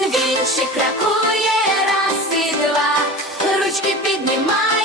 Він вінчик кракує раз і два, ручки піднімає.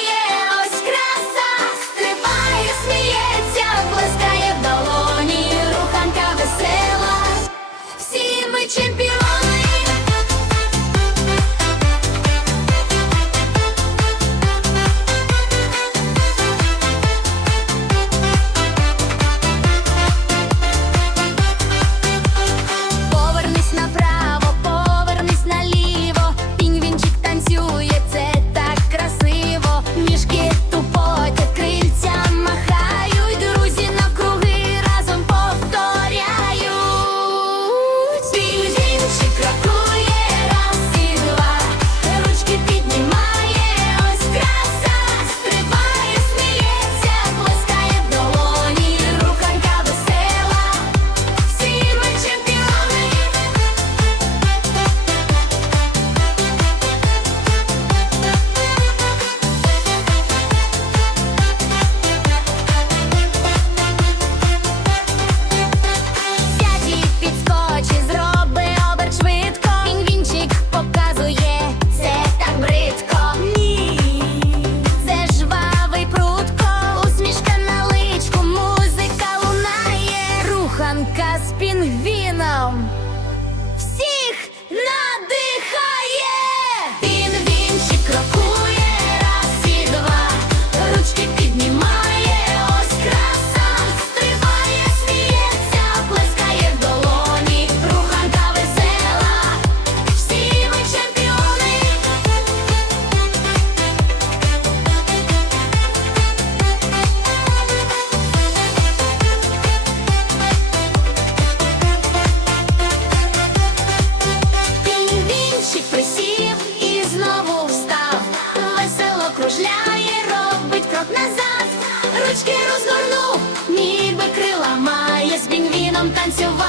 Бочки розгорнув, ніби крила має з пінгвіном танцював.